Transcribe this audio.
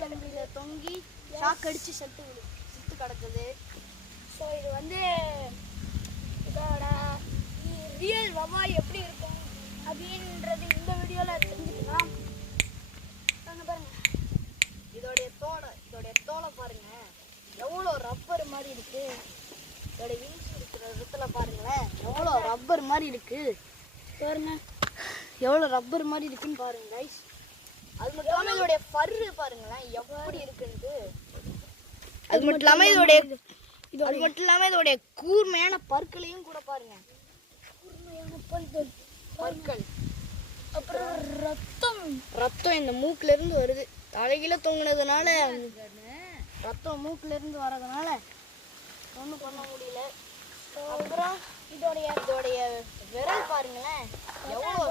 கம்பியில் தொங்கி ஷாக் அடித்து செத்து கிடக்குது. ஸோ இது வந்து இதோட ரியல் வவ்வால் எப்படி இருக்கும் அப்படின்றது இந்த வீடியோவில் தெரிஞ்சுக்கலாம். பாருங்க, இதோடைய தோலை பாருங்க, எவ்வளோ ரப்பர் மாதிரி இருக்கு. இதோட விங்ஸ் இருக்கிற இடத்துல பாருங்களேன், எவ்வளோ ரப்பர் மாதிரி இருக்கு பாருங்க, எவ்வளோ ரப்பர் மாதிரி இருக்குன்னு பாருங்க கைஸ். அது மட்டும் இல்லாமல் இதோடைய ஃபர்ரு பாருங்களேன் எப்படி இருக்குன்ட்டு. அது மட்டும் இல்லாமல் இதோடைய கூர்மையான பற்களையும் கூட பாருங்க, கூர்மையான பற்கள். அப்புறம் ரத்தம் இந்த மூக்குல இருந்து வருது. தலைகீழ தொங்குனதுனால ரத்தம் மூக்குல இருந்து வரதுனால ஒன்றும் பண்ண முடியல. அப்புறம் இதோடைய விரல் பாருங்களேன் எவ்வளோ